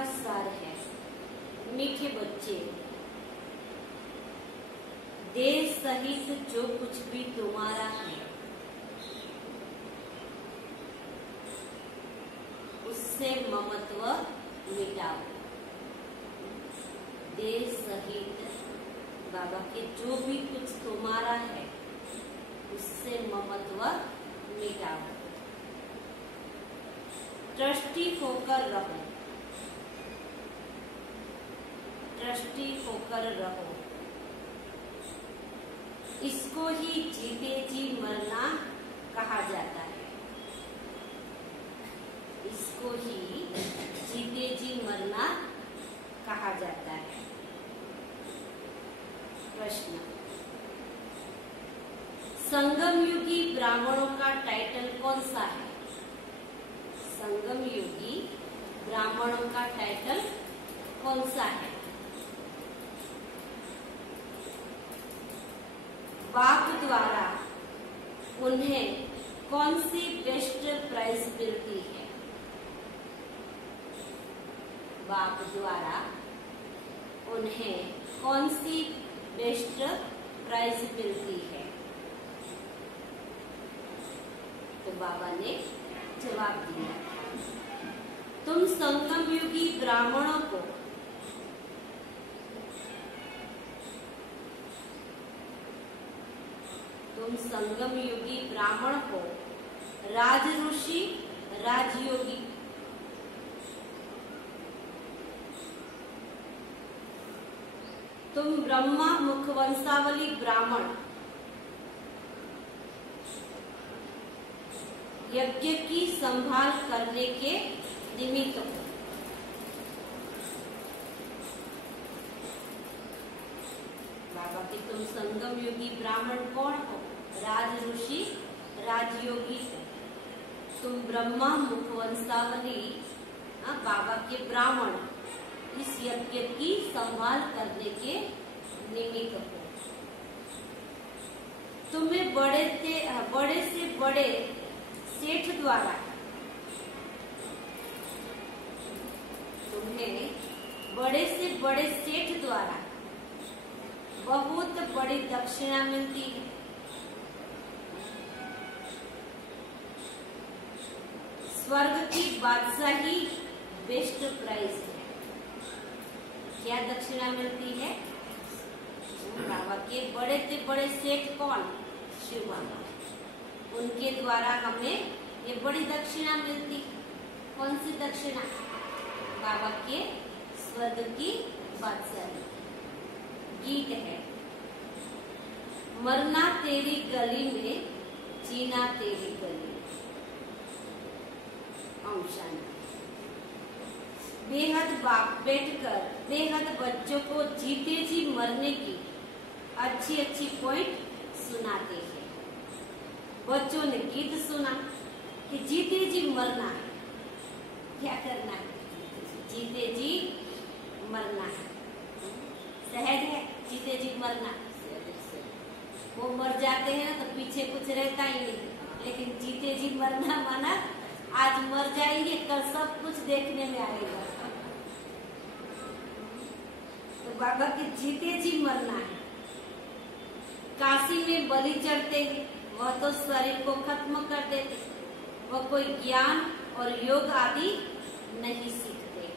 का सार है। मीठे बच्चे, देह सहित जो कुछ भी तुम्हारा है उससे ममत्व मिटाओ। देह सहित बाबा के जो भी कुछ तुम्हारा है उससे ममत्व मिटाओ। ट्रस्टी होकर रहो, ट्रस्टी होकर रहो। इसको ही जीते जी मरना कहा जाता है। इसको ही जीते जी मरना कहा जाता है। प्रश्न, संगम युगी ब्राह्मणों का टाइटल कौन सा है? संगम युगी ब्राह्मणों का टाइटल कौन सा है? बाप द्वारा उन्हें कौन सी बेस्ट प्राइज मिलती है? बाप द्वारा उन्हें कौन सी बेस्ट प्राइज मिलती है? तो बाबा ने जवाब दिया, तुम संगम युगी ब्राह्मणों को संगम युगी ब्राह्मण को राज ऋषि राजयोगी तुम ब्रह्मा मुखवंशावली ब्राह्मण यज्ञ की संभाल करने के निमित्त हो। बाबा की तुम संगम युगी ब्राह्मण कौन हो? राज ऋषि राजयोगी हो। तुम ब्रह्मा मुखवंशावली बाबा के ब्राह्मण इस यज्ञ की संभाल करने के निमित्त हो। तुम्हें बड़े से बड़े सेठ द्वारा बहुत बड़ी दक्षिणा मिलती है। स्वर्ग की बादशाही बेस्ट प्राइज है। क्या दक्षिणा मिलती है? बाबा के बड़े से बड़े सेठ कौन? शिव बाबा। उनके द्वारा हमें ये बड़ी दक्षिणा मिलती है। कौन सी दक्षिणा? बाबा के स्वर्ग की बादशाही। गीत है, मरना तेरी गली में, जीना तेरी गली में। बेहद बाप बैठकर बेहद बच्चों को जीते जी मरने की अच्छी पॉइंट सुनाते हैं। बच्चों ने गीत सुना कि जीते जी मरना है। क्या करना है? जीते जी मरना है। सहज है जीते जी मरना। वो मर जाते हैं ना तो पीछे कुछ रहता ही नहीं, लेकिन जीते जी मरना माना आज मर जाएंगे, कल सब कुछ देखने में आएगा। तो बाबा के जीते जी मरना है। काशी में बलि चढ़ते हैं, वह तो शरीर को खत्म कर देते, वह कोई ज्ञान और योग आदि नहीं सीखते।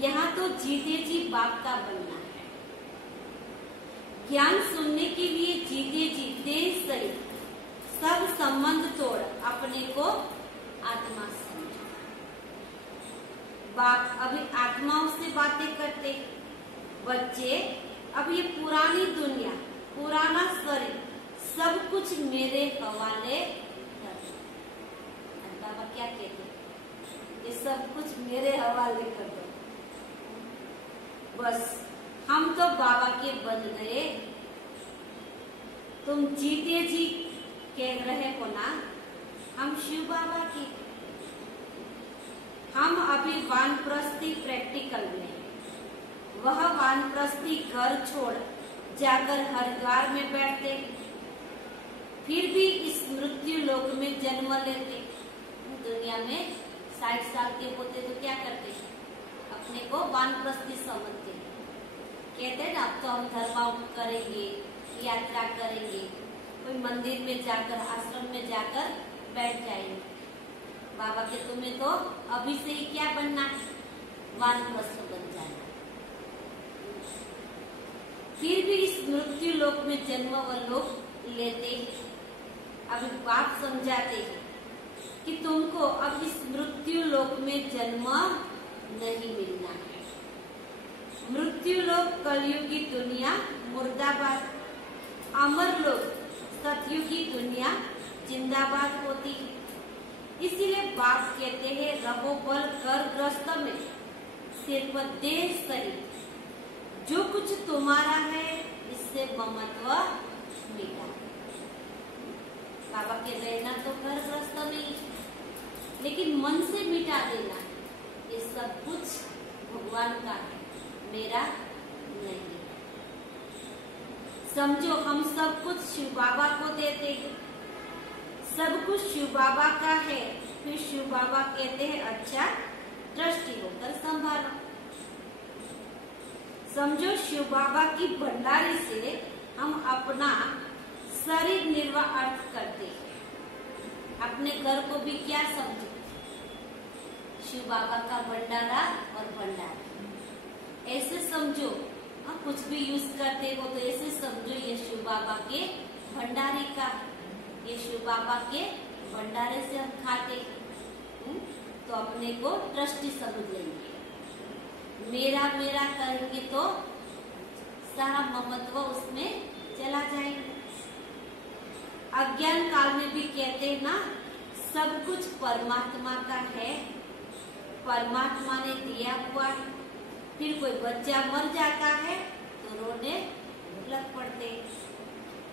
यहाँ तो जीते जी बाप का बनना है। ज्ञान सुनने के लिए जीते जी देह सहित सब संबंध तोड़ अपने को आत्मा समझो। बाप अभी आत्माओं से बातें करते, बच्चे अब ये पुरानी दुनिया, पुराना शरीर सब कुछ मेरे हवाले कर दो। बाबा क्या कहते? ये सब कुछ मेरे हवाले कर दो। बस हम तो बाबा के बन गए। तुम जीते जी कह रहे हो ना, हम शिव बाबा की। हम अभी वानप्रस्थी प्रैक्टिकल में, वह वानप्रस्थी घर छोड़ जाकर हरिद्वार में बैठते, फिर भी इस मृत्यु लोक में जन्म लेते। दुनिया में 60 साल के होते तो क्या करते? अपने को वानप्रस्थी समझते हैं। कहते हैं ना, अब तो हम धर्म करेंगे, यात्रा करेंगे, कोई मंदिर में जाकर, आश्रम में जाकर बैठ जाएंगे। बाबा के तुम्हें तो अभी से ही क्या बनना है, वानप्रस्थ बन जाना। फिर भी इस मृत्यु लोक में जन्म व लोक लेते हैं। अब बाप समझाते हैं कि तुमको अब इस मृत्यु लोक में जन्म नहीं मिलना है। मृत्यु लोक कलयुगी दुनिया मुर्दाबाद, अमर लोक सतयुगी दुनिया जिंदाबाद होती है। इसीलिए बाप कहते हैं, रहो बल कर ग्रस्त में, सिर्फ देह सहित जो कुछ तुम्हारा है इससे ममत्व मिटा। बाबा के रहना तो घर ग्रस्त में ही, लेकिन मन से मिटा देना, ये सब कुछ भगवान का है, मेरा नहीं। समझो, हम सब कुछ शिव बाबा को देते हैं, सब कुछ शिव बाबा का है। फिर शिव बाबा कहते हैं, अच्छा ट्रस्टी होकर संभालो। समझो, शिव बाबा की भंडारी से हम अपना शरीर निर्वाह अर्थ करते हैं। अपने घर को भी क्या समझो, शिव बाबा का भंडारा और भंडार ऐसे समझो। कुछ भी यूज करते हो तो ऐसे समझो, ये शिव बाबा के भंडारी का, ये शिव बाबा के भंडारे से हम खाते, तो अपने को ट्रस्टी समझ लेंगे। मेरा मेरा करेंगे तो सारा ममत्व उसमें चला जाएगा। अज्ञान काल में भी कहते हैं ना, सब कुछ परमात्मा का है, परमात्मा ने दिया हुआ है। फिर कोई बच्चा मर जाता है तो रोने लग पड़ते।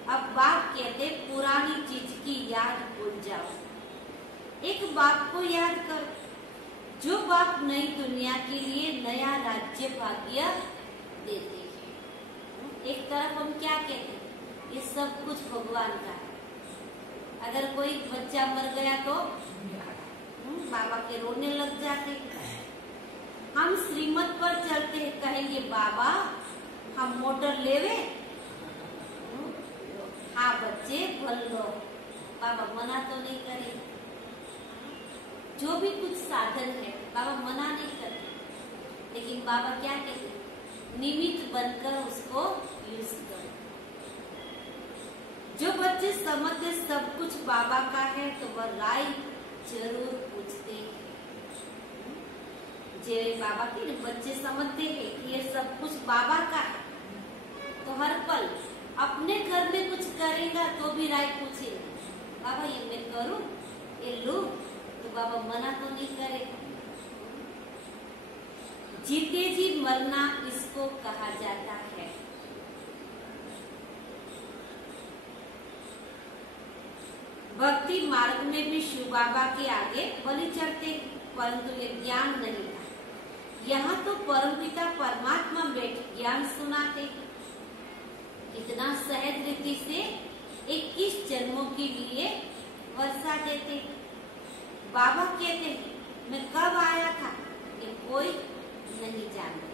अब बाप कहते, पुरानी चीज की याद भूल जाओ, एक बाप को याद करो, जो बाप नई दुनिया के लिए नया राज्य भाग्य देते हैं। एक तरफ हम क्या कहते हैं, ये सब कुछ भगवान का है। अगर कोई बच्चा मर गया तो बाबा के रोने लग जाते। हम श्रीमत पर चलते हैं, कहेंगे बाबा हम मोटर लेवे, हाँ बच्चे भल लो, बाबा मना तो नहीं करे। जो भी कुछ साधन है बाबा मना नहीं करते, लेकिन बाबा क्या कहते, निमित्त बनकर उसको यूज करो। जो बच्चे समझते सब कुछ बाबा का है तो वह राय जरूर पूछते हैं। जे बाबा के बच्चे समझते हैं कि ये सब कुछ बाबा का है, तो हर पल अपने घर में कुछ करेगा तो भी राय पूछेगा, बाबा ये मैं करूं, ये लूं, तो बाबा मना तो नहीं करेगा। जीते जी मरना इसको कहा जाता है। भक्ति मार्ग में भी शिव बाबा के आगे बलि चढ़ते, परंतु ये ज्ञान नहीं था। यहाँ तो परमपिता परमात्मा बैठ ज्ञान सुनाते, इतना सहज रीति से 21 जन्मों के लिए वर्षा देते। बाबा कहते हैं, मैं कब आया था ये कोई नहीं जानते।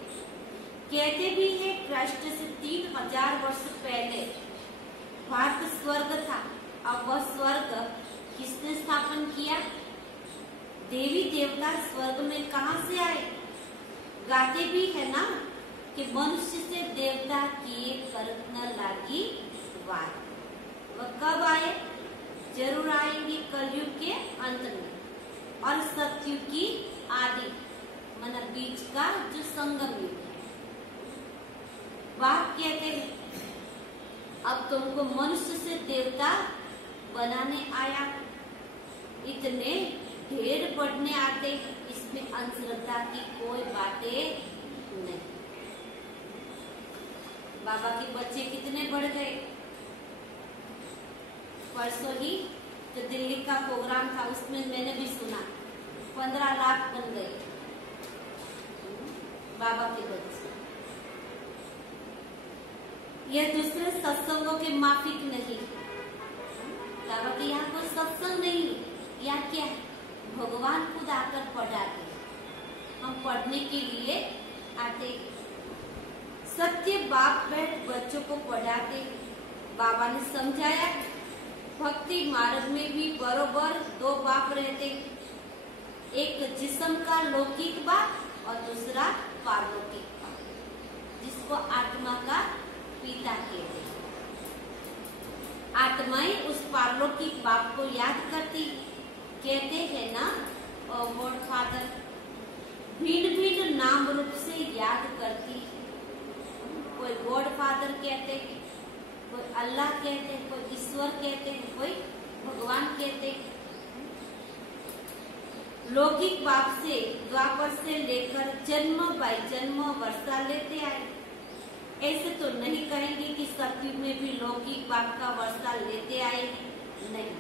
कहते भी है, कृष्ण से 3000 वर्ष पहले भारत स्वर्ग था। अब वह स्वर्ग किसने स्थापन किया? देवी देवता स्वर्ग में कहाँ से आए? गाते भी है ना कि मनुष्य से देवता किए करत न लागी वार। वह कब आए? जरूर आएंगे कलयुग के अंत में, और सतयुग की आदि माना बीच का जो संगम युग है। बाप कहते हैं, अब तुमको मनुष्य से देवता बनाने आया। इतने ढेर बढ़ने आते, इसमें अंधश्रद्धा की कोई बातें नहीं। बाबा के बच्चे कितने बढ़ गए। परसों ही जो दिल्ली का प्रोग्राम था उसमें मैंने भी सुना 15 लाख बन गए बाबा के बच्चे। यह दूसरे सत्संगों के माफिक नहीं। बाबा के यहाँ कोई सत्संग नहीं, यहाँ क्या है? भगवान खुद आकर पढ़ाते। हम पढ़ने के लिए आते हैं। सत्य बाप बैठ बच्चों को पढ़ाते हैं। बाबा ने समझाया भक्ति मार्ग में भी बरोबर दो बाप रहते हैं, एक जिस्म का लौकिक बाप और दूसरा पारलौकिक बाप, जिसको आत्मा का पिता कहते हैं। आत्माएं उस पारलौकिक बाप को याद करती, कहते हैं ना गॉड फादर, भिन्न भिन्न नाम रूप से याद करती है। कोई गॉड फादर कहते हैं, कोई अल्लाह कहते हैं, कोई ईश्वर कहते हैं, कोई भगवान कहते हैं। लौकिक बाप से द्वापर से लेकर जन्म बाई जन्म वर्षा लेते आए। ऐसे तो नहीं कहेंगे कि सतयुग में भी लौकिक बाप का वर्षा लेते आए हैं, नहीं।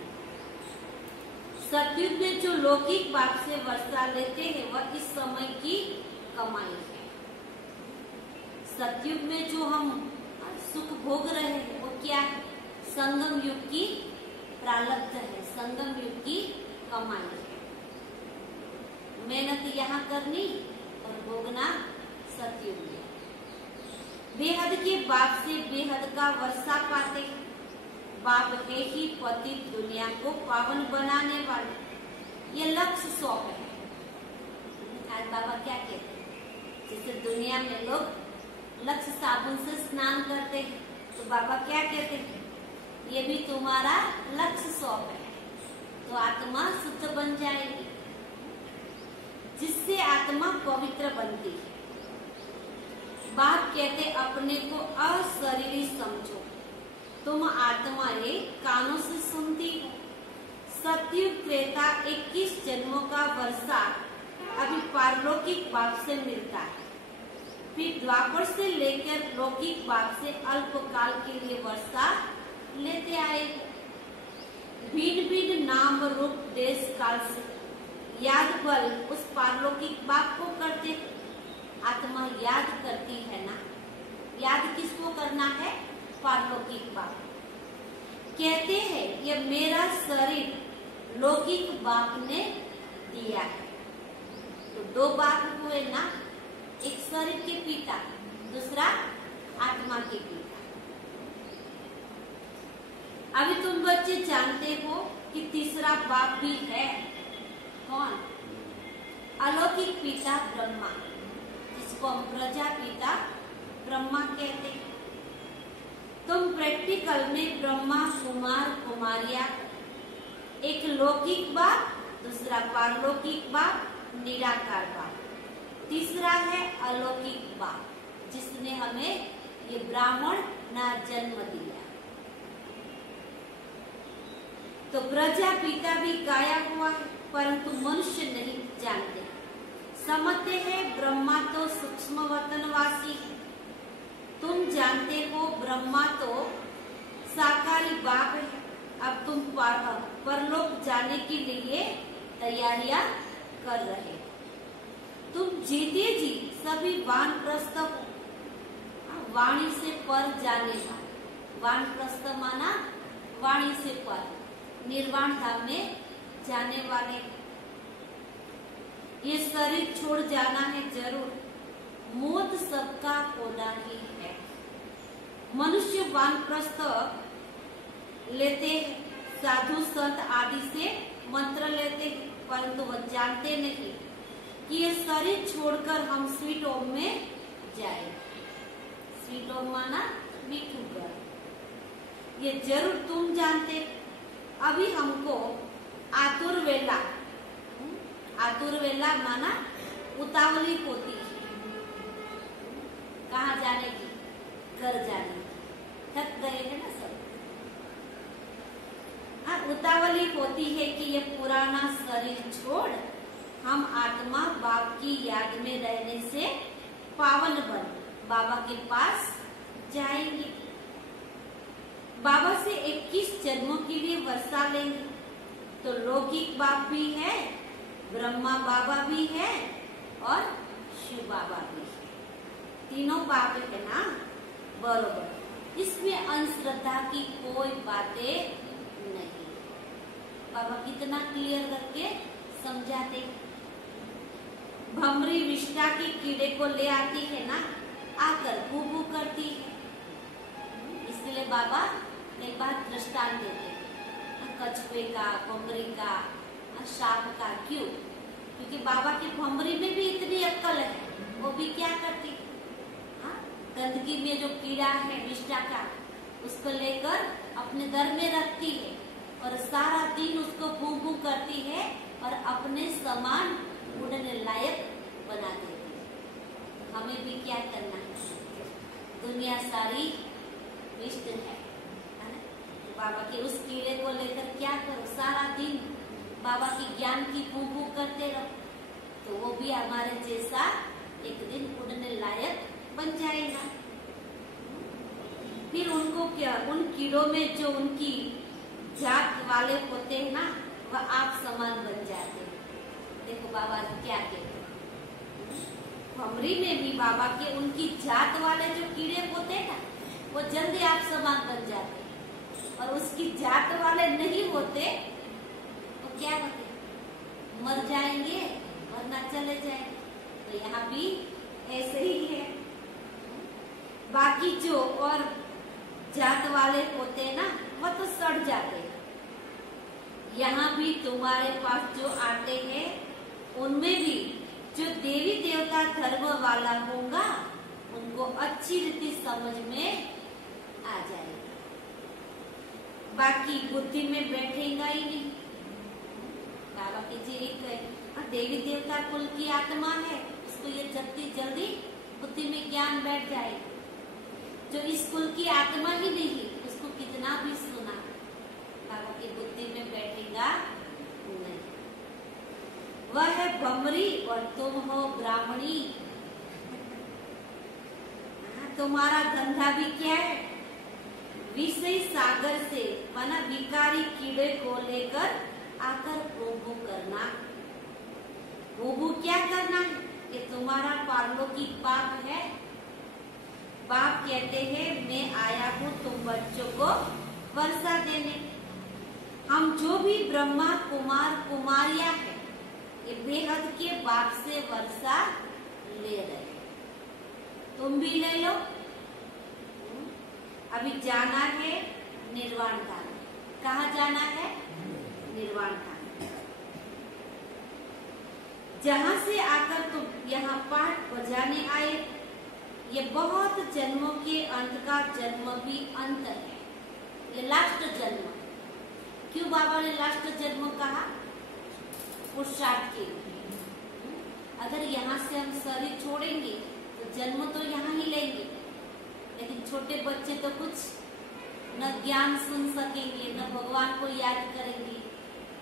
सतयुग में जो लौकिक बाप से वर्षा लेते हैं वह इस समय की कमाई है। सतयुग में जो हम सुख भोग रहे हैं वो क्या है? संगम युग की प्रारब्ध है, संगम युग की कमाई है। मेहनत यहाँ करनी और भोगना सतयुग में। बेहद के बाप से बेहद का वर्षा पाते। बाप है ही पतित दुनिया को पावन बनाने वाले, ये लक्ष्य सौंप है। आज बाबा क्या कहते हैं? जैसे दुनिया में लोग लक्ष्य साबुन से स्नान करते हैं, तो बाबा क्या कहते हैं? ये भी तुम्हारा लक्ष्य सौंप है, तो आत्मा शुद्ध बन जाएगी, जिससे आत्मा पवित्र बनती है। बाप कहते अपने को अशरीरी समझो, तुम आत्मा ये कानों से सुनती हो। सतयुग त्रेता 21 जन्मों का वर्षा अभी पारलौकिक बाप से मिलता है, फिर द्वापर से लेकर लौकिक बाप से अल्पकाल के लिए वर्षा लेते आए। भिन्न भिन्न नाम रूप देश काल से याद बल उस पारलौकिक बाप को करते। आत्मा याद करती है ना, याद किसको करना है? पारलौकिक बाप। कहते हैं ये मेरा शरीर लौकिक बाप ने दिया है। तो दो बाप हुए ना, एक शरीर के पिता, दूसरा आत्मा के पिता। अभी तुम बच्चे जानते हो कि तीसरा बाप भी है। कौन? अलौकिक पिता ब्रह्मा, जिसको हम प्रजापिता ब्रह्मा कहते हैं। तुम प्रैक्टिकल में ब्रह्मा कुमार कुमारिया, एक लौकिक बाप, दूसरा पारलौकिक बाप, निराकार बाप, तीसरा है अलौकिक बाप, जिसने हमें ये ब्राह्मण ना जन्म दिया। तो प्रजापिता भी गाया हुआ है, परंतु मनुष्य नहीं जानते। समझते हैं ब्रह्मा तो सूक्ष्म वतनवासी है। तुम जानते हो ब्रह्मा तो साकारी बाप है। अब तुम परलोक जाने के लिए तैयारियां कर रहे हो। तुम जीते जी सभी वानप्रस्थ हो, वाणी से पर जाने का। वानप्रस्थ माना वाणी से पर, निर्वाण धाम में जाने वाले। ये शरीर छोड़ जाना है जरूर, मौत सबका होना ही है। मनुष्य वानप्रस्थ लेते हैं, साधु संत आदि से मंत्र लेते हैं, परंतु वह जानते नहीं कि ये शरीर छोड़कर हम स्वीट होम में जाए। स्वीट होम माना मीठू घर। ये जरूर तुम जानते। अभी हमको आतुर वेला, आतुर वेला माना उतावली होती है। कहाँ जाने की? घर जाने की। थक गए हैं ना सब। हाँ, उतावली होती है कि ये पुराना शरीर छोड़ हम आत्मा बाप की याद में रहने से पावन बन बाबा के पास जाएंगे। बाबा से 21 जन्मों के लिए वर्षा लेंगे। तो लौकिक बाप भी है, ब्रह्मा बाबा भी है और शिव बाबा भी है। तीनों बाप है ना, बरोबर। इसमें अंधश्रद्धा की कोई बातें नहीं। बाबा कितना क्लियर करके समझाते। भमरी विष्टा के कीड़े को ले आती है ना, आकर भू भू करती है। इसलिए बाबा एक बार दृष्टांत देते हैं, कछुए का, भमरी का, सांप का। क्यों? क्योंकि बाबा की भमरी में भी इतनी अक्कल है, वो भी क्या करती है, गंदगी में जो कीड़ा है विष्टा का, उसको लेकर अपने दर में रखती है और सारा दिन उसको भू भू करती है और अपने समान उड़ने लायक बना देती है। हमें भी क्या करना है? दुनिया सारी विष्ट है ना? बाबा के उस कीड़े को लेकर क्या करो? सारा दिन बाबा की ज्ञान की भू भू करते रहो, तो वो भी हमारे जैसा एक दिन उड़ने लायक बन जाएगा। फिर उनको क्या, उन कीड़ों में जो उनकी जात वाले होते हैं ना, वह आप समान बन जाते हैं। देखो बाबा क्या कहते हैं, भमरी में भी बाबा के उनकी जात वाले जो कीड़े होते हैं ना, वो जल्दी आप समान बन जाते हैं, और उसकी जात वाले नहीं होते तो क्या होते, मर जाएंगे वरना चले जाएंगे। तो यहाँ भी ऐसे ही है। बाकी जो और जात वाले होते हैं ना, वो तो सड़ जाते हैं। यहाँ भी तुम्हारे पास जो आते हैं, उनमें भी जो देवी देवता धर्म वाला होगा, उनको अच्छी रीति समझ में आ जाएगा। बाकी बुद्धि में बैठेगा ही नहीं। बाबा की जी एक देवी देवता कुल की आत्मा है, उसको ये जल्दी जल्दी बुद्धि में ज्ञान बैठ जाएगा। जो इस कुल की आत्मा ही नहीं, उसको कितना भी सुना, बाबा की बुद्धि में बैठेगा नहीं। वह है भमरी और तुम हो ब्राह्मणी। तुम्हारा धंधा भी क्या है? विषय सागर से माना भिखारी कीड़े को लेकर आकर भू करना। भू क्या करना है? ये तुम्हारा पारलौकिक पाप है। बाप कहते हैं, मैं आया हूँ तुम बच्चों को वर्षा देने। हम जो भी ब्रह्मा कुमार कुमारियां हैं, ये बेहद के बाप से वर्षा ले रहे। तुम भी ले लो। अभी जाना है निर्वाण धाम। कहाँ जाना है? निर्वाण धाम। जहाँ से आकर तुम यहाँ पाठ बजाने आए, ये बहुत जन्मों के अंत का जन्म भी अंत है। ये लास्ट जन्म। क्यों बाबा ने लास्ट जन्म कहा? पुरुषार्थ के लिए। अगर यहाँ से हम शरीर छोड़ेंगे तो जन्म तो यहाँ ही लेंगे, लेकिन छोटे बच्चे तो कुछ न ज्ञान सुन सकेंगे, न भगवान को याद करेंगे,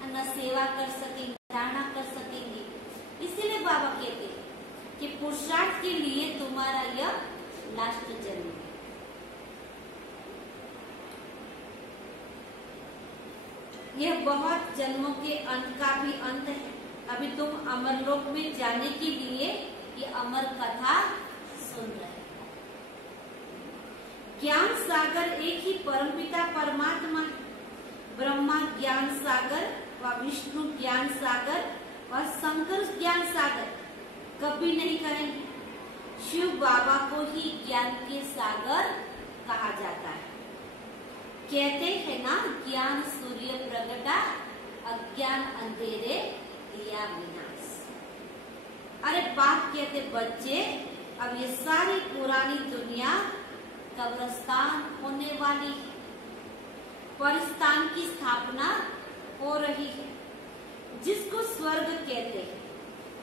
न सेवा कर सकेंगे, धारणा कर सकेंगे। इसीलिए बाबा कहते हैं कि पुरुषार्थ के लिए तुम्हारा यह लास्ट जन्म है। यह बहुत जन्मों के अंत का भी अंत है। अभी तुम अमरलोक में जाने के लिए ये अमर कथा सुन रहे हो। ज्ञान सागर एक ही परमपिता परमात्मा है। ब्रह्मा ज्ञान सागर व विष्णु ज्ञान सागर व शंकर ज्ञान सागर कभी नहीं कहेंगे। शिव बाबा को ही ज्ञान के सागर कहा जाता है। कहते हैं ना, ज्ञान सूर्य प्रगटा, अज्ञान अंधेरे दिया विनाश। अरे बाप कहते बच्चे, अब ये सारी पुरानी दुनिया कब्रिस्तान होने वाली है, परिस्तान की स्थापना हो रही है, जिसको स्वर्ग कहते हैं।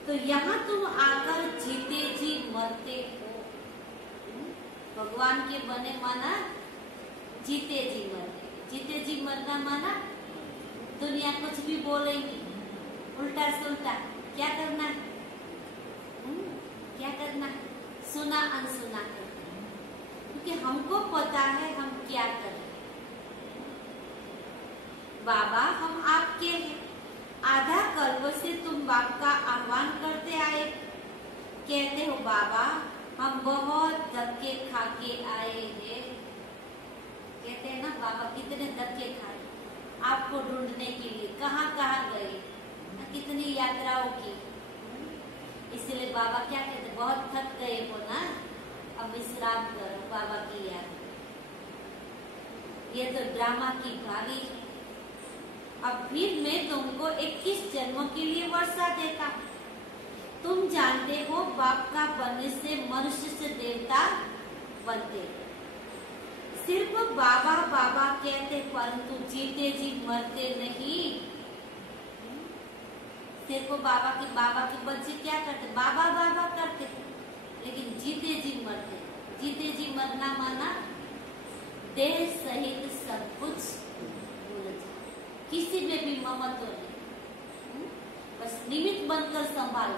तो यहाँ तुम आकर जीते जी मरते हो। भगवान के बने माना जीते जी मरते। जीते जी मरना माना दुनिया कुछ भी बोलेगी, उल्टा सुल्टा क्या करना है? क्या करना है? सुना अनसुना करना है, क्योंकि हमको पता है हम क्या कर रहे हैं। बाबा हम आपके हैं। आधा कल्प से तुम बाप का आह्वान करते आए। कहते हो बाबा हम बहुत धक्के खा के आए हैं। कहते हैं ना, बाबा कितने धक्के खाए आपको ढूंढने के लिए, कहाँ कहाँ गए, कितनी यात्राओं की। इसलिए बाबा क्या कहते, बहुत थक गए हो ना, अब विश्राम करो बाबा की याद। ये तो ड्रामा की भागी है। अब फिर मैं तुमको 21 जन्मों के लिए वर्षा देता। तुम जानते हो बाप का बनने से मनुष्य से देवता बनते। सिर्फ बाबा बाबा कहते, परंतु जीते जी मरते नहीं। सिर्फ बाबा के बच्चे क्या करते, बाबा बाबा करते, लेकिन जीते जी मरते। जीते जी मरना माना देह सहित सब कुछ भूल जाओ, किसी में भी ममत्व नहीं, बस निमित्त बनकर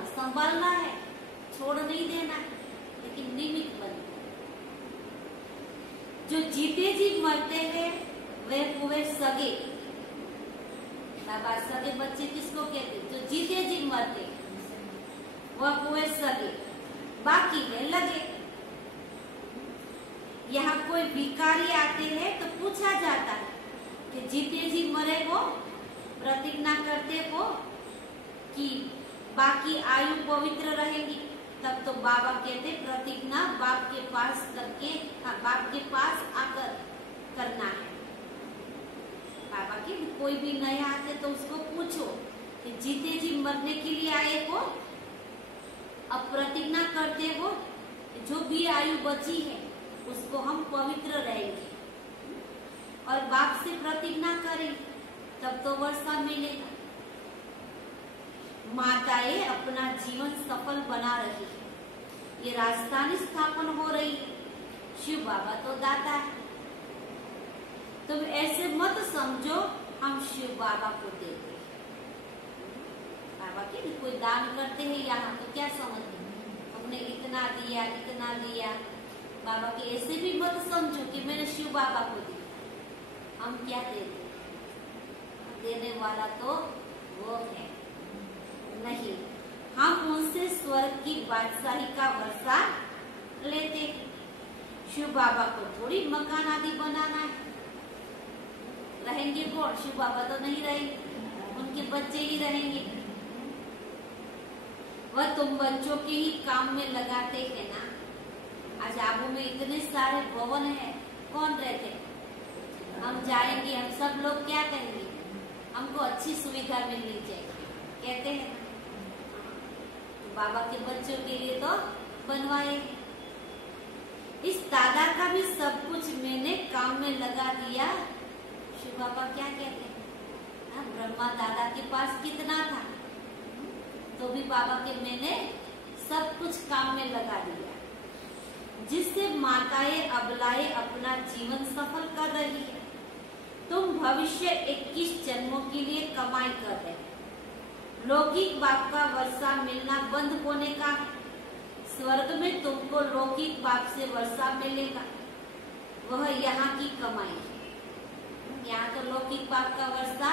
संभालना है, छोड़ नहीं देना, लेकिन निमित्त बनकर। जो जीते जी मरते हैं वे हुए सगे। बाबा सगे बच्चे किसको कहते, जो जीते जी मरते वह हुए सगे, बाकी वे लगे। यहाँ कोई भिखारी आते हैं तो पूछा जाता है कि जीते जी मरे हो, प्रतिज्ञा करते हो कि बाकी आयु पवित्र रहेगी। तब तो बाबा कहते प्रतिज्ञा बाप के पास करके, बाप के पास आकर करना है। बाबा की कोई भी नया आते तो उसको पूछो कि जीते जी मरने के लिए आए हो, अब प्रतिज्ञा करते हो जो भी आयु बची है उसको हम पवित्र रहेंगे, और बाप से प्रतिज्ञा करें, तब तो वर्षा मिलेगा। माताएं अपना जीवन सफल बना रही है, ये राजधानी स्थापन हो रही है। शिव बाबा तो दाता है। तुम ऐसे मत समझो हम शिव बाबा को देते हैं। बाबा की कोई दान करते हैं यहाँ तो क्या समझते, हमने इतना दिया इतना दिया। बाबा के ऐसे भी मत समझो कि मैंने शिव बाबा को दिया। हम क्या देते, देने वाला तो वो है नहीं, हम उनसे स्वर्ग की बादशाही का वर्षा लेते। शिव बाबा को थोड़ी मकान आदि बनाना है, रहेंगे कौन, शिव बाबा तो नहीं रहेंगे, उनके बच्चे ही रहेंगे। वह तुम बच्चों के ही काम में लगाते हैं ना। आज आबू में इतने सारे भवन है, कौन रहते, हम जाएंगे, हम सब लोग क्या कहेंगे, हमको अच्छी सुविधा मिलनी चाहिए, कहते हैं। बाबा के बच्चों के लिए तो बनवाए। इस दादा का भी सब कुछ मैंने काम में लगा दिया। शिव बाबा क्या कहते हैं, ब्रह्मा दादा के पास कितना था, तो भी बाबा के मैंने सब कुछ काम में लगा दिया, जिससे माताएं अबलाएं अपना जीवन सफल कर रही है। तुम भविष्य 21 जन्मों के लिए कमाई कर रहे। लौकिक बाप का वर्षा मिलना बंद होने का है। स्वर्ग में तुमको लौकिक बाप से वर्षा मिलेगा, वह यहाँ की कमाई है। यहाँ तो लौकिक बाप का वर्षा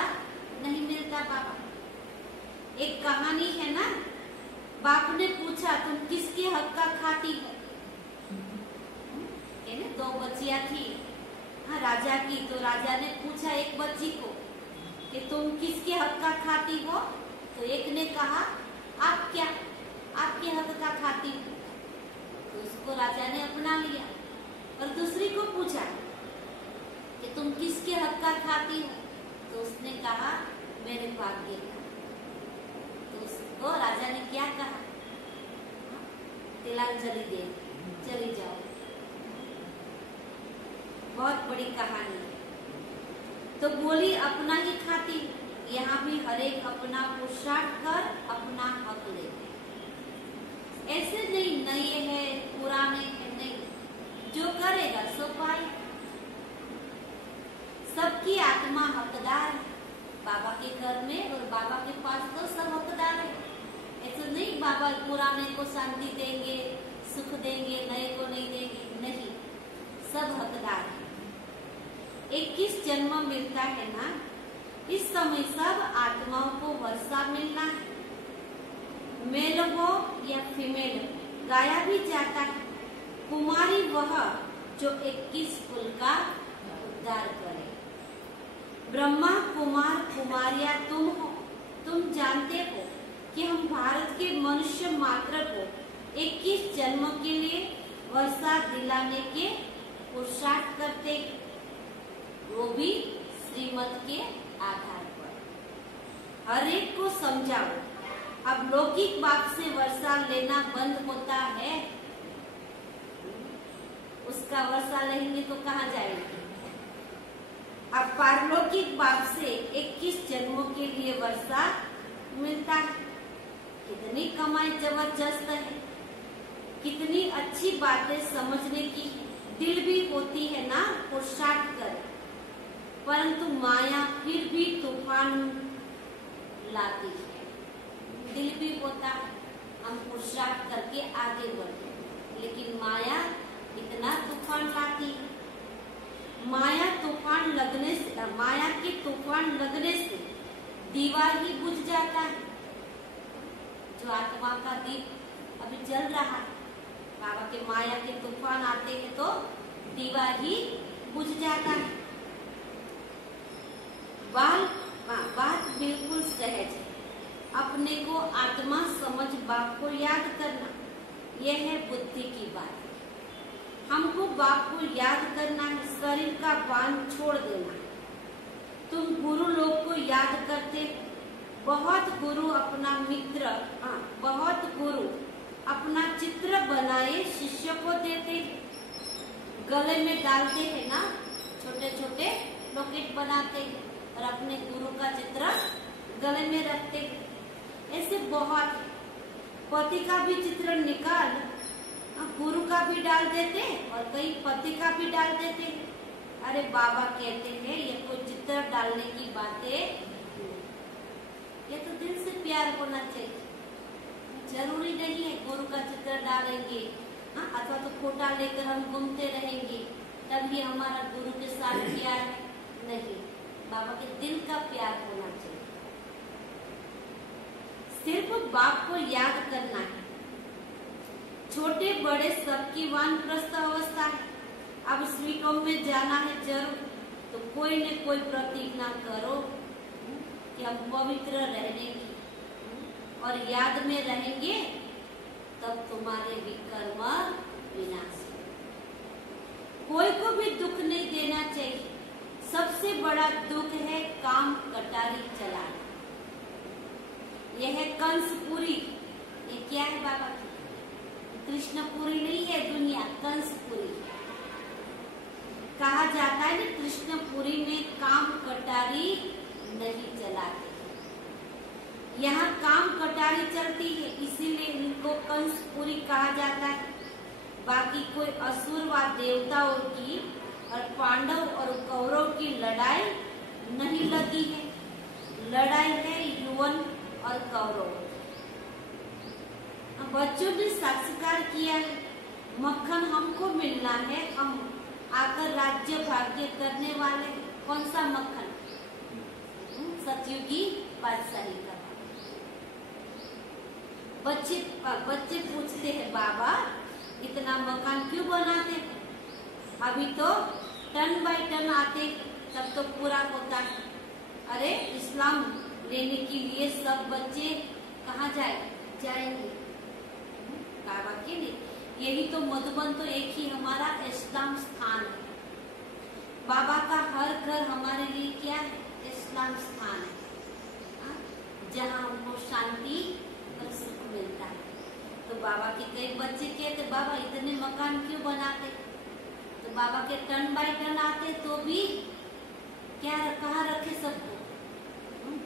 नहीं मिलता। बाबा एक कहानी है ना, बाप ने पूछा तुम किसके हक का खाती हो। दो बच्चियां थी, हाँ राजा की, तो राजा ने पूछा एक बच्ची को कि तुम किसके हक का खाती हो, तो एक ने कहा आप क्या, आपके हक का खाती हो, तो उसको राजा ने अपना लिया। और दूसरी को पूछा कि तुम किसके हक का खाती हो, तो उसने कहा मेरे भाग्य का। तो उसको राजा ने क्या कहा, तिलांजलि दे, चली जाओ। बहुत बड़ी कहानी है। तो बोली अपना ही खाती। यहाँ भी हरेक अपना पुरुषार्थ कर अपना हक लेते। ऐसे नहीं नए है पुराने है, नहीं, जो करेगा सो पाए। सबकी आत्मा हकदार है बाबा के घर में, और बाबा के पास तो सब हकदार है। ऐसे नहीं बाबा पुराने को शांति देंगे, सुख देंगे, नए को नहीं देंगे, नहीं, सब हकदार है। 21 जन्म मिलता है ना, इस समय सब आत्माओं को वर्षा मिलना है। मेल हो या फीमेल गाया भी जाता है, कुमारी वह जो 21 कुल का उद्धार करे। ब्रह्मा कुमार कुमारियां तुम हो, तुम जानते हो कि हम भारत के मनुष्य मात्र को 21 जन्मों के लिए वर्षा दिलाने के पुरुषार्थ करते, वो भी श्रीमत के आधार पर। हर एक को समझाओ, अब लौकिक बाप से वर्षा लेना बंद होता है, उसका वर्षा लेंगे तो कहाँ जाएंगे। अब पारलौकिक बाप से 21 जन्मों के लिए वर्षा मिलता है। कितनी कमाई जबरदस्त है, कितनी अच्छी बातें समझने की दिल भी होती है ना, पुरुषार्थ कर, परंतु माया फिर भी तूफान लाती है। दिल भी होता है हम पुरुषार्थ करके आगे बढ़ते, लेकिन माया इतना तूफान लाती है। माया के तूफान लगने से दीवा ही बुझ जाता है। जो आत्मा का दीप अभी जल रहा है, बाबा के माया के तूफान आते हैं तो दीवा ही बुझ जाता है। बात बिल्कुल सहज है। अपने को आत्मा समझ बाप को याद करना, यह है बुद्धि की बात। हमको बाप को याद करना है, शरीर का बांध छोड़ देना। तुम गुरु लोग को याद करते, बहुत गुरु अपना मित्र, बहुत गुरु अपना चित्र बनाए शिष्य को देते, गले में डालते हैं ना, छोटे छोटे लॉकेट बनाते हैं और अपने गुरु का चित्र गले में रखते हैं। ऐसे बहुत, पति का भी चित्र निकाल गुरु का भी डाल देते और कई पति का भी डाल देते। अरे बाबा कहते हैं ये कोई चित्र डालने की बातें, ये तो दिल से प्यार होना चाहिए। जरूरी नहीं है गुरु का चित्र डालेंगे अथवा तो फोटा लेकर हम घूमते रहेंगे तभी हमारा गुरु के साथ प्यार है, नहीं। बाबा के दिल का प्यार होना चाहिए। सिर्फ बाप को याद करना है। छोटे बड़े सबकी वानप्रस्थ अवस्था है। अब स्वीट होम में जाना है जरूर, तो कोई न कोई प्रतिज्ञा करो कि हम पवित्र रहने की और याद में रहेंगे, तब तुम्हारे विकर्म विनाश। कोई को भी दुख नहीं देना चाहिए। सबसे बड़ा दुख है काम कटारी चलाना। यह है कंसपुरी। ये क्या है बाबा की? कृष्णपुरी नहीं है दुनिया, कंसपुरी कहा जाता है। कृष्णपुरी में काम कटारी नहीं चलाते, यहाँ काम कटारी चलती है, इसीलिए इनको कंसपुरी कहा जाता है। बाकी कोई असुर व देवताओं की और पांडव और कौरव की लड़ाई नहीं लगी है। लड़ाई है युवन और कौरव। बच्चों ने साक्षात्कार किया है, मक्खन हमको मिलना है, हम आकर राज्य भाग्य करने वाले। कौन सा मक्खन? सतयुगी बादशाही का। बच्चे पूछते हैं बाबा इतना मकान क्यों बनाते? अभी तो टन बाय टन आते तब तो पूरा होता है। अरे इस्लाम लेने के लिए सब बच्चे कहाँ जाएंगे? बाबा के लिए। यही तो मधुबन तो एक ही हमारा इस्लाम स्थान है। बाबा का हर घर हमारे लिए क्या है? इस्लाम स्थान है, जहाँ हमको शांति और सुख मिलता है। तो बाबा के कई बच्चे कहते बाबा इतने मकान क्यों बनाते? तो बाबा के टन बाय टन आते तो भी क्या कहाँ रखे सबको,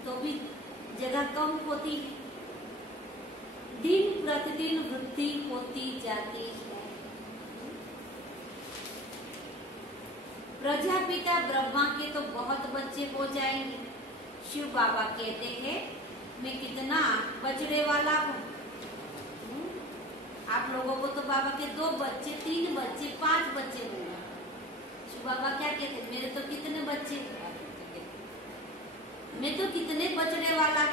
तो भी जगह कम होती है। दिन प्रतिदिन वृद्धि होती जाती है। प्रजापिता ब्रह्मा के तो बहुत बच्चे हो जाएंगे। शिव बाबा कहते हैं मैं कितना बछड़े वाला हूँ। आप लोगों को तो बाबा के 2 बच्चे, 3 बच्चे, 5 बच्चे होंगे। शिव बाबा क्या कहते हैं? मेरे तो कितने बच्चे, मैं तो कितने बछड़े वाला।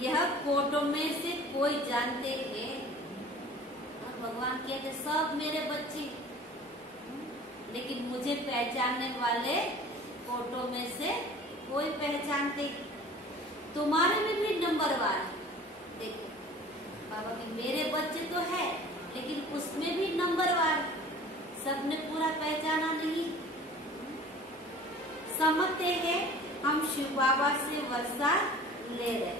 यह कोटों में से कोई जानते हैं। भगवान कहते सब मेरे बच्चे, लेकिन मुझे पहचानने वाले कोटों में से कोई पहचानते। तुम्हारे में भी नंबरवार है, देखो बाबा की मेरे बच्चे तो है, लेकिन उसमें भी नंबरवार, सबने पूरा पहचाना नहीं। समझते हैं हम शिव बाबा से वर्षा ले रहे,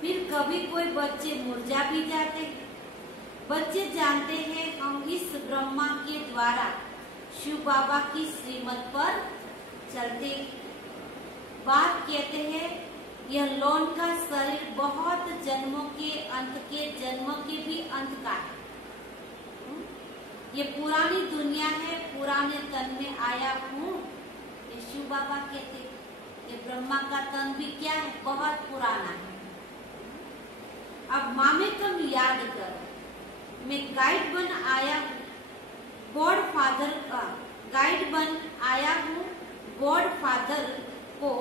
फिर कभी कोई बच्चे मुरझा भी जाते। बच्चे जानते हैं हम इस ब्रह्मा के द्वारा शिव बाबा की श्रीमत पर चलते। बाप कहते हैं यह लोन का शरीर बहुत जन्मों के अंत के जन्मों के भी अंत का है। ये पुरानी दुनिया है, पुराने तन में आया हूँ, ये शिव बाबा कहते। ये ब्रह्मा का तन भी क्या है, बहुत पुराना है। अब मामे कम याद करो, मैं गाइड बन आया हूँ, गॉड फादर का गाइड बन आया हूँ, गॉड फादर को।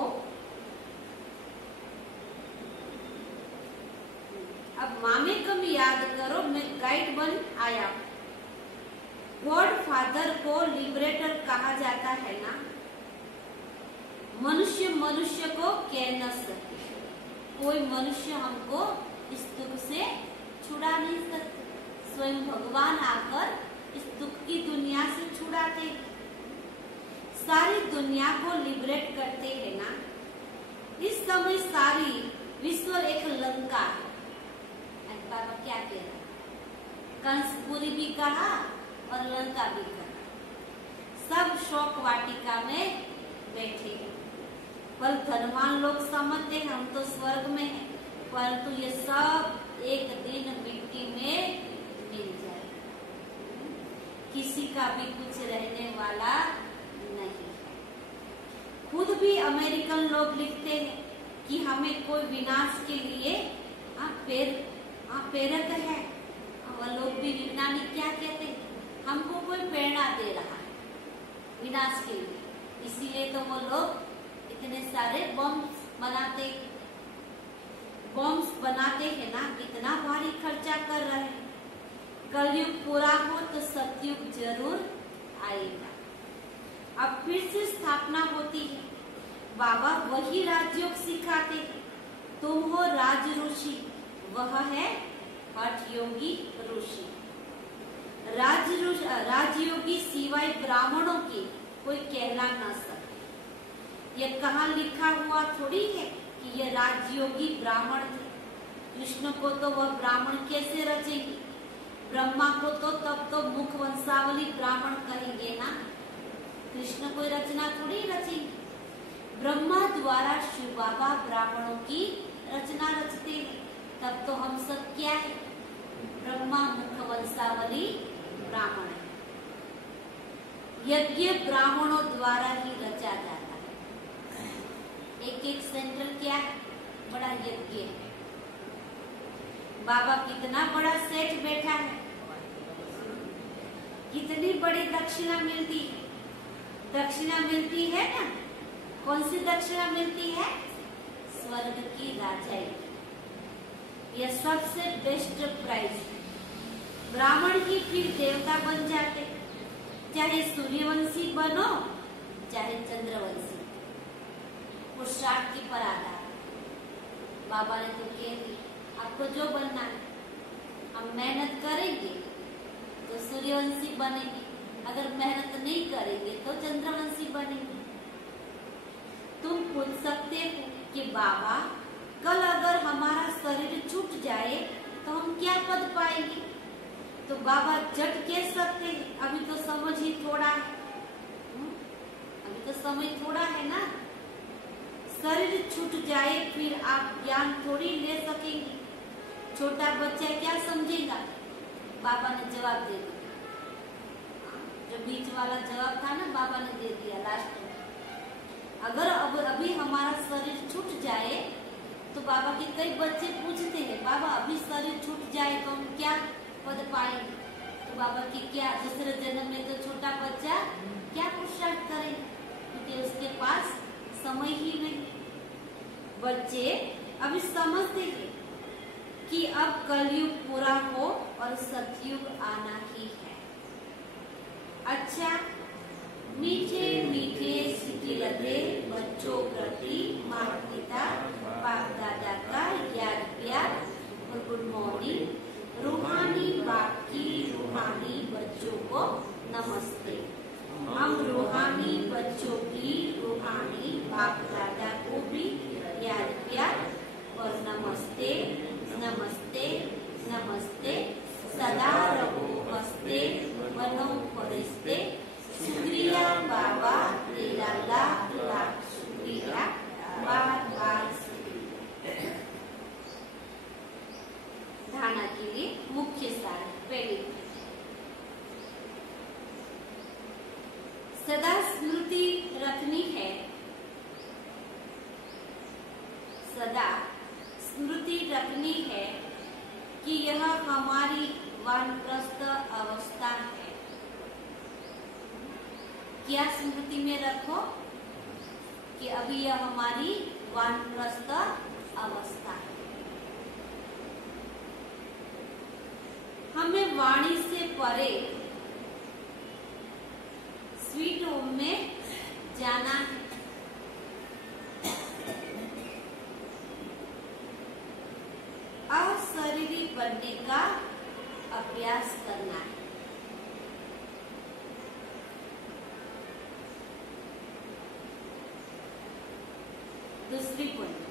अब मामे कम याद करो, मैं गाइड बन आया हूँ। गॉड फादर को लिबरेटर कहा जाता है ना। मनुष्य मनुष्य को कह न सकते, कोई मनुष्य हमको इस दुख से छुड़ा नहीं सकते। स्वयं भगवान आकर इस दुख की दुनिया से छुड़ाते, सारी दुनिया को लिबरेट करते हैं ना। इस समय सारी विश्व एक लंका है। बाबा क्या कह रहा है, कंसपुरी भी कहा और लंका भी कहा, सब शोक वाटिका में बैठे हैं। पर धनवान लोग समझते हैं हम तो स्वर्ग में हैं, परंतु ये सब एक दिन मिट्टी में मिल जाए, किसी का भी कुछ रहने वाला नहीं है। खुद भी अमेरिकन लोग लिखते हैं कि हमें कोई विनाश के लिए प्रेरक है। वह लोग भी वैज्ञानिक क्या कहते हैं, हमको कोई प्रेरणा दे रहा है विनाश के लिए, इसीलिए तो वो लोग इतने सारे बॉम्ब्स बनाते हैं ना, कितना भारी खर्चा कर रहे हैं। कलयुग पूरा हो तो सतयुग जरूर आएगा। अब फिर से स्थापना होती है, बाबा वही राजयोग सिखाते हैं। तुम हो राज ऋषि, वह है हठ योगी ऋषि। राजयोगी सिवाय ब्राह्मणों के कोई कहला न सके। यह कहाँ लिखा हुआ थोड़ी है कि ये राजयोगी ब्राह्मण थे। कृष्ण को तो वह ब्राह्मण कैसे रचेंगे, ब्रह्मा को तो तब तो मुख वंशावली ब्राह्मण कहेंगे ना, कृष्ण कोई रचना थोड़ी रचेंगे। ब्रह्मा द्वारा शिव बाबा ब्राह्मणों की रचना रचते हैं, तब तो हम सब क्या है, ब्रह्मा मुख वंशावली ब्राह्मण है। यज्ञ ब्राह्मणों द्वारा ही रचा जाता है। एक एक सेंटर क्या है, बड़ा यज्ञ है। बाबा कितना बड़ा सेठ बैठा है, कितनी बड़ी दक्षिणा मिलती है। दक्षिणा मिलती है ना, कौन सी दक्षिणा मिलती है, स्वर्ग की राजाई। यह सबसे बेस्ट प्राइज। ब्राह्मण ही फिर देवता बन जाते, चाहे सूर्यवंशी बनो चाहे चंद्रवंशी, पुरुषार्थ की पर आधार। बाबा ने तो कह दी आपको जो बनना है, हम मेहनत करेंगे तो सूर्यवंशी बनेंगे, अगर मेहनत नहीं करेंगे तो चंद्रवंशी बनेंगे। तुम पूछ सकते हो कि बाबा कल अगर हमारा शरीर छूट जाए तो हम क्या पद पाएंगे, तो बाबा झट कह सकते हैं अभी तो समझ ही थोड़ा है, अभी तो समय थोड़ा है ना। शरीर छूट जाए फिर आप ज्ञान थोड़ी ले सकेंगे। छोटा बच्चा क्या समझेगा, बाबा ने जवाब दे दिया। जो बीच वाला जवाब था ना, बाबा ने दे दिया लास्ट में। अगर अब अभी हमारा शरीर छूट जाए तो बाबा के कई बच्चे पूछते हैं बाबा अभी शरीर छूट जाए तो हम क्या पद पाएंगे, तो बाबा की क्या दूसरे जन्म में तो छोटा बच्चा क्या पुरुषार्थ करे, क्योंकि उसके पास समय ही नहीं। बच्चे अभी समझते हैं कि अब कलयुग पूरा हो और सतयुग आना ही है। अच्छा, मीठे मीठे सिटी लगे बच्चों प्रति माता पिता बाप दादा का याद प्यार और गुड मॉर्निंग। रूहानी बाप की रूहानी बच्चों को नमस्ते। हम रूहानी बच्चों की रूहानी बाप दादा को भी याद प्यार और नमस्ते नमस्ते नमस्ते। सदा रहो हंसते बनो फरिश्ते। शुक्रिया बाबा, तेरा लाख लाख शुक्रिया, बार बार शुक्रिया। धारणा के लिए मुख्य सार पहले, सदा स्मृति रखनी है, सदा स्मृति रखनी है कि यह हमारी वानप्रस्थ अवस्था है। क्या स्मृति में रखो कि अभी यह हमारी वानप्रस्थ अवस्था है। हमें वाणी से परे स्वीट होम में जाना है। अशरीरी बनने का अभ्यास करना है। दूसरी पॉइंट,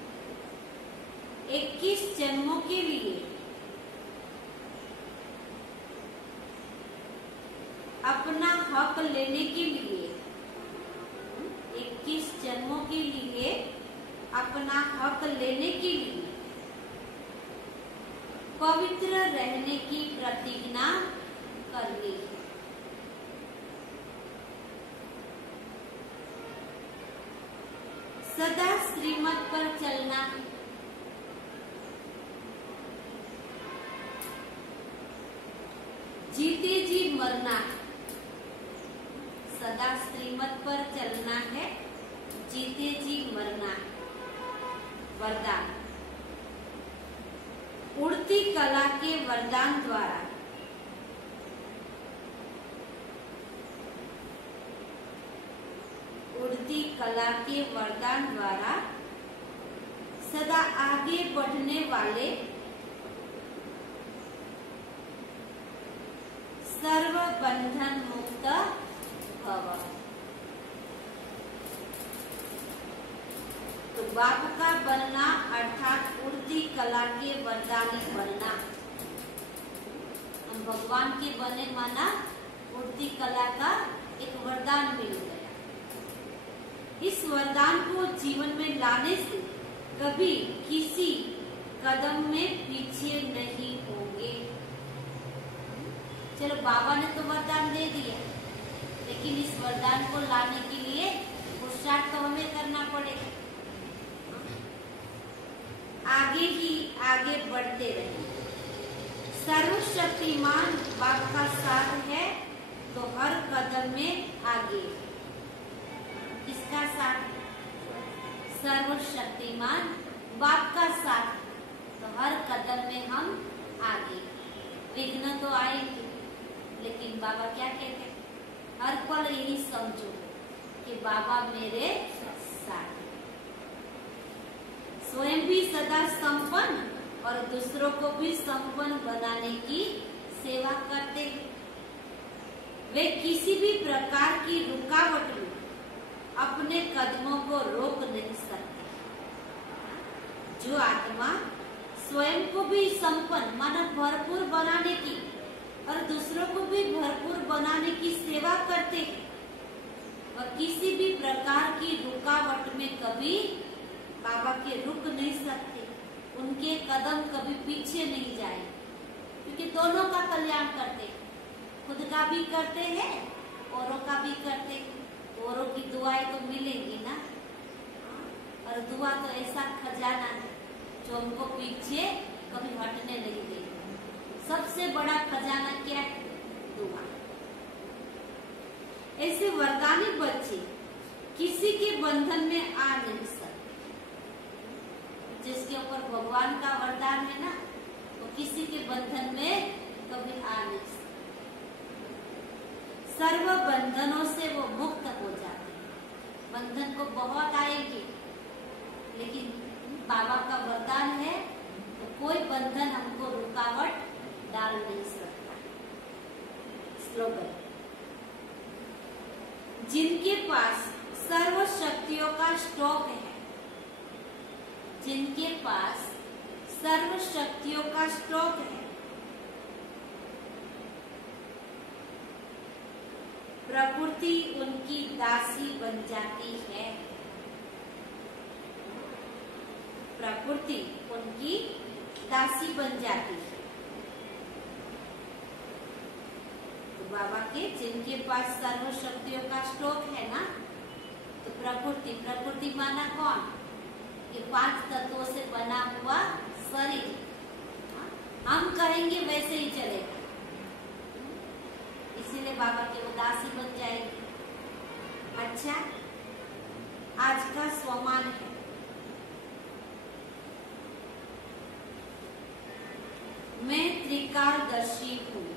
21 जन्मों के लिए अपना हक लेने के लिए, 21 जन्मों के लिए अपना हक लेने के लिए पवित्र रहने की प्रतिज्ञा करनी है। सदा श्रीमत पर चलना है। जीते जी मरना है। सदा श्रीमत पर चलना है, जीते जी मरना है। वरदान, उड़ती कला के वरदान द्वारा उड़ती कला के वरदान द्वारा सदा आगे बढ़ने वाले सर्व बंधन मुक्त भव। तो बाप का बनना अर्थात उड़ती कला के वरदानी बनना। हम भगवान के बने माना उड़ती कला का एक वरदान मिल गया। इस वरदान को जीवन में लाने से कभी किसी कदम में पीछे नहीं होंगे। चलो बाबा ने तो वरदान दे दिया, लेकिन इस वरदान को लाने के लिए पुरुषार्थ तो हमें करना पड़ेगा। आगे ही आगे बढ़ते रहे। सर्वशक्तिमान बाप का साथ है तो हर कदम में आगे। किसका साथ? सर्वशक्तिमान बाप का साथ, तो हर कदम में हम आगे। विघ्न तो आएंगे, लेकिन बाबा क्या कहते हैं? हर पल यही समझो कि बाबा मेरे साथ। स्वयं भी सदा संपन्न और दूसरों को भी संपन्न बनाने की सेवा करते हैं। वे किसी भी प्रकार की रुकावट में अपने कदमों को रोक नहीं सकते। जो आत्मा स्वयं को भी संपन्न माना भरपूर बनाने की और दूसरों को भी भरपूर बनाने की सेवा करते हैं, वह किसी भी प्रकार की रुकावट में कभी बाबा के रुक नहीं सकते। उनके कदम कभी पीछे नहीं जाए, क्योंकि दोनों का कल्याण करते हैं। खुद का भी करते हैं, औरों का भी करते हैं। औरों की दुआएं तो मिलेंगी ना, और दुआ तो ऐसा खजाना है जो हमको पीछे कभी हटने नहीं देगा। सबसे बड़ा खजाना क्या है? दुआ। ऐसे वरदानी बच्चे किसी के बंधन में आ नहीं सकते। जिसके ऊपर भगवान का वरदान है ना, वो किसी के बंधन में कभी आ नहीं सकते। सर्व बंधनों से वो मुक्त हो जाते हैं। बंधन को बहुत आएंगे, लेकिन बाबा का वरदान है तो कोई बंधन हमको रुकावट डाल नहीं सकता। स्लोगन, जिनके पास सर्व शक्तियों का स्टॉक है, जिनके पास सर्व शक्तियों का स्टॉक है, प्रकृति उनकी दासी बन जाती है। प्रकृति उनकी दासी बन जाती है। तो बाबा के जिनके पास सर्व शक्तियों का स्टॉक है ना, तो प्रकृति माना कौन? ये 5 तत्वों से बना हुआ शरीर। हम करेंगे वैसे ही चलेगा, इसीलिए बाबा की वो दासी बन जाएगी। अच्छा, आज का स्वमान है, मैं त्रिकालदर्शी हूँ।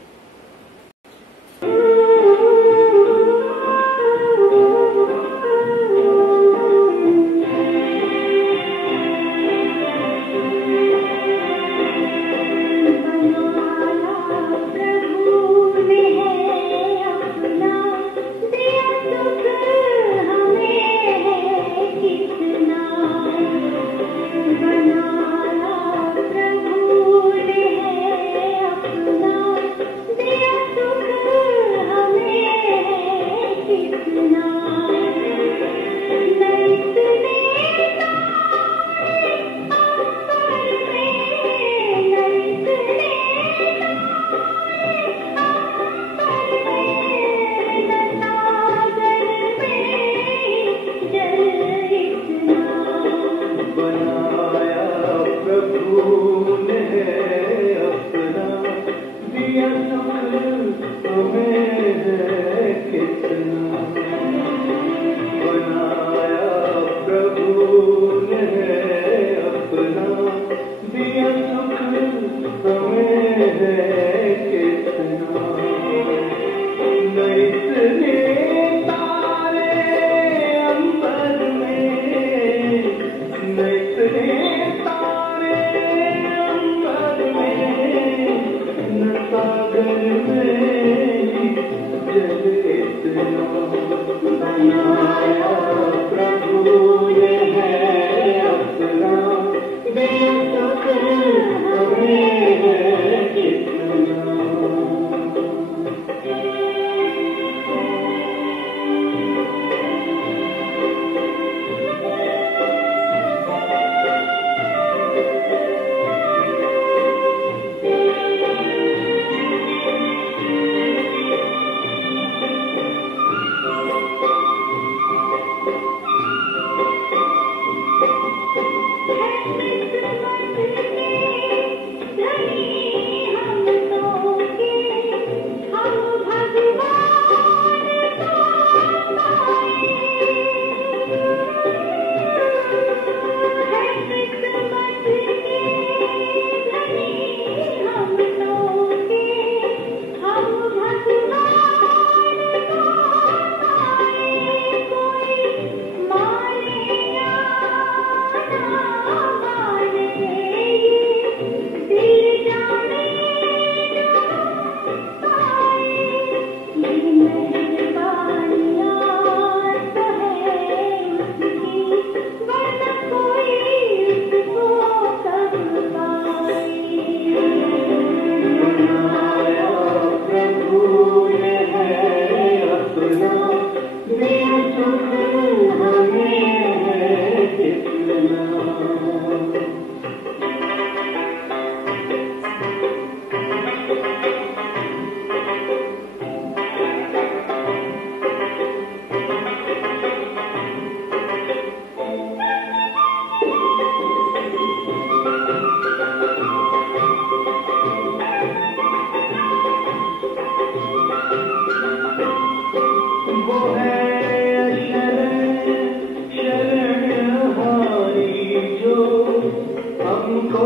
हमको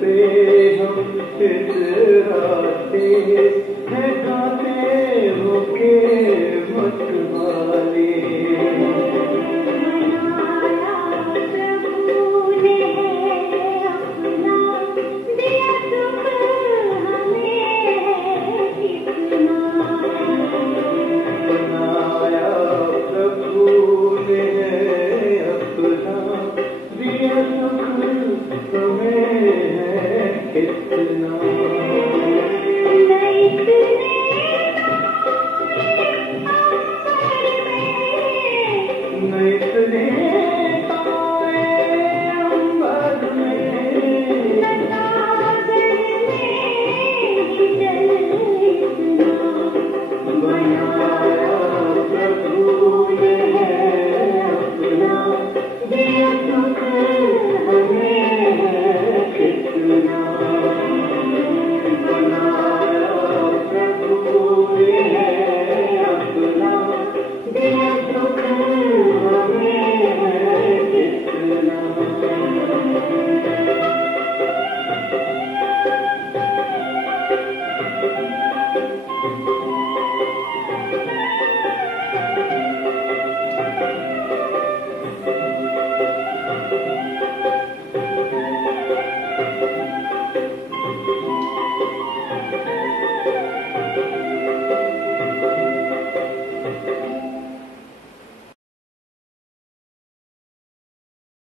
पे हम इतराते